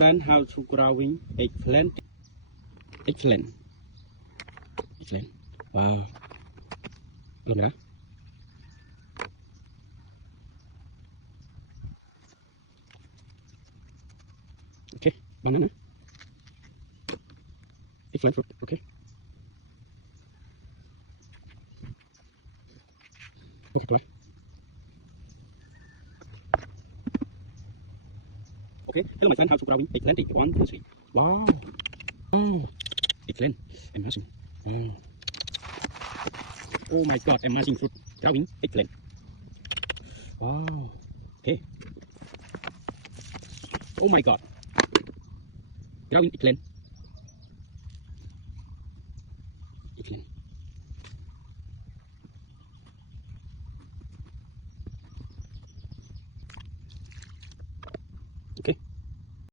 Learn how to growing eggplant. Eggplant. Eggplant. Wow. Belum ya? Oke, banana. Eggplant fruit. Oke. Oke, keluar. Okay, hello my friend, how to growing eggplant. 1, 2, 3. Wow. Oh, eggplant. Amazing. Oh. Oh my god, amazing fruit. Growing eggplant. Wow. Okay. Oh my god. Growing eggplant. Eggplant.